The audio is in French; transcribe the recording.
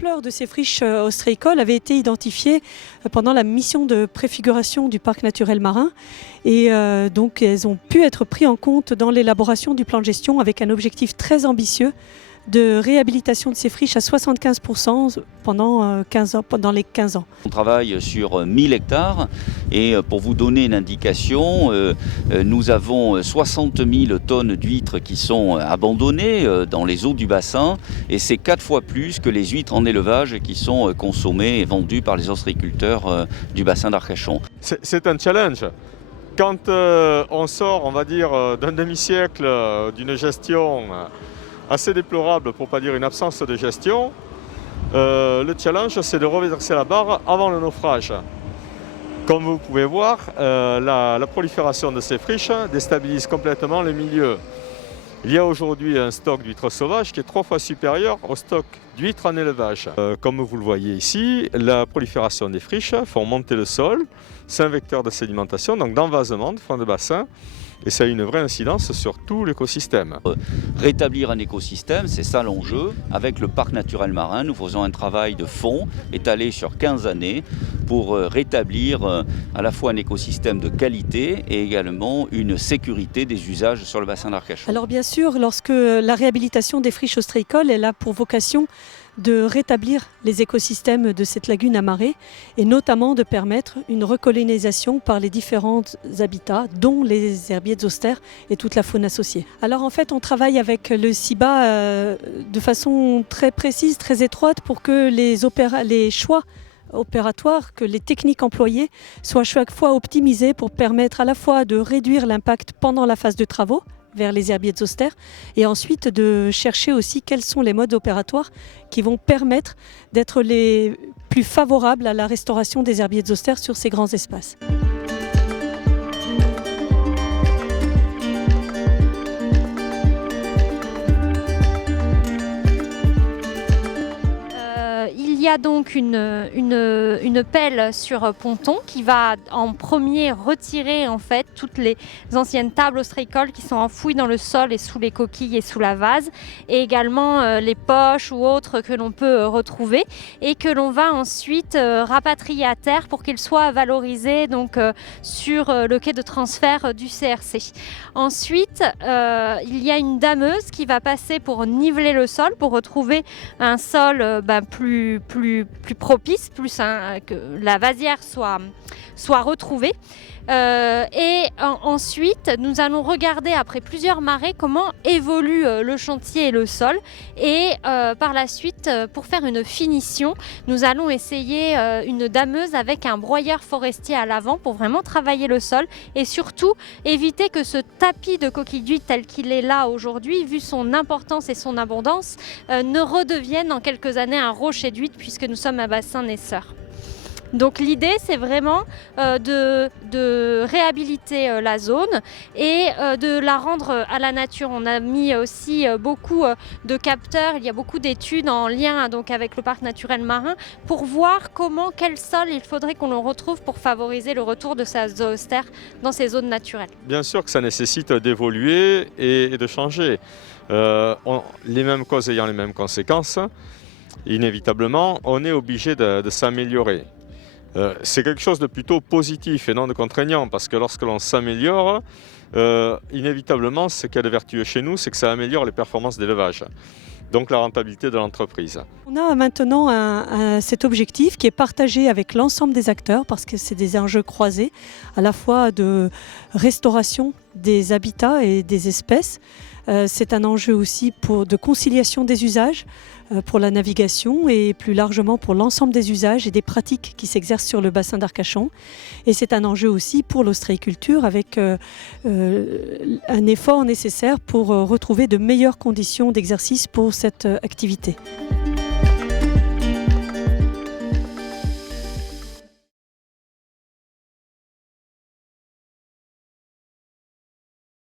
L'ampleur de ces friches ostréicoles avait été identifiée pendant la mission de préfiguration du parc naturel marin et donc elles ont pu être prises en compte dans l'élaboration du plan de gestion avec un objectif très ambitieux de réhabilitation de ces friches à 75% pendant les 15 ans. On travaille sur 1000 hectares et pour vous donner une indication, nous avons 60 000 tonnes d'huîtres qui sont abandonnées dans les eaux du bassin et c'est 4 fois plus que les huîtres en élevage qui sont consommées et vendues par les ostréiculteurs du bassin d'Arcachon. C'est un challenge. Quand on sort, on va dire, d'un demi-siècle d'une gestion assez déplorable, pour ne pas dire une absence de gestion, le challenge c'est de reverser la barre avant le naufrage. Comme vous pouvez voir, la prolifération de ces friches déstabilise complètement les milieux. Il y a aujourd'hui un stock d'huîtres sauvages qui est 3 fois supérieur au stock d'huîtres en élevage. Comme vous le voyez ici, la prolifération des friches font monter le sol, c'est un vecteur de sédimentation, donc d'envasement de fond de bassin. Et ça a une vraie incidence sur tout l'écosystème. Rétablir un écosystème, c'est ça l'enjeu. Avec le parc naturel marin, nous faisons un travail de fond étalé sur 15 années pour rétablir à la fois un écosystème de qualité et également une sécurité des usages sur le bassin d'Arcachon. Alors bien sûr, lorsque la réhabilitation des friches ostréicoles, elle a pour vocation de rétablir les écosystèmes de cette lagune amarrée et notamment de permettre une recolonisation par les différents habitats, dont les herbiers de zoster et toute la faune associée. Alors en fait, on travaille avec le CIBA de façon très précise, très étroite pour que les choix opératoires, que les techniques employées soient chaque fois optimisées pour permettre à la fois de réduire l'impact pendant la phase de travaux vers les herbiers de zoster et ensuite de chercher aussi quels sont les modes opératoires qui vont permettre d'être les plus favorables à la restauration des herbiers de zoster sur ces grands espaces. Il y a donc une pelle sur ponton qui va en premier retirer en fait toutes les anciennes tables ostréicoles qui sont enfouies dans le sol et sous les coquilles et sous la vase, et également les poches ou autres que l'on peut retrouver et que l'on va ensuite rapatrier à terre pour qu'ils soient valorisés donc, sur le quai de transfert du CRC. Ensuite, il y a une dameuse qui va passer pour niveler le sol, pour retrouver un sol plus propice, que la vasière soit retrouvée. Ensuite, nous allons regarder après plusieurs marées comment évolue le chantier et le sol. Et par la suite, pour faire une finition, nous allons essayer une dameuse avec un broyeur forestier à l'avant pour vraiment travailler le sol et surtout éviter que ce tapis de coquilles d'huîtres tel qu'il est là aujourd'hui, vu son importance et son abondance, ne redevienne en quelques années un rocher d'huîtres puisque nous sommes un bassin naisseur. Donc l'idée c'est vraiment de réhabiliter la zone et de la rendre à la nature. On a mis aussi beaucoup de capteurs, il y a beaucoup d'études en lien donc, avec le parc naturel marin pour voir quel sol il faudrait qu'on le retrouve pour favoriser le retour de sa zoster dans ces zones naturelles. Bien sûr que ça nécessite d'évoluer et de changer. Les mêmes causes ayant les mêmes conséquences, inévitablement on est obligé de s'améliorer. C'est quelque chose de plutôt positif et non de contraignant parce que lorsque l'on s'améliore, inévitablement ce qui a de vertueux chez nous, c'est que ça améliore les performances d'élevage, donc la rentabilité de l'entreprise. On a maintenant cet objectif qui est partagé avec l'ensemble des acteurs parce que c'est des enjeux croisés, à la fois de restauration des habitats et des espèces. C'est un enjeu aussi de conciliation des usages pour la navigation et plus largement pour l'ensemble des usages et des pratiques qui s'exercent sur le bassin d'Arcachon. Et c'est un enjeu aussi pour l'ostréiculture avec un effort nécessaire pour retrouver de meilleures conditions d'exercice pour cette activité.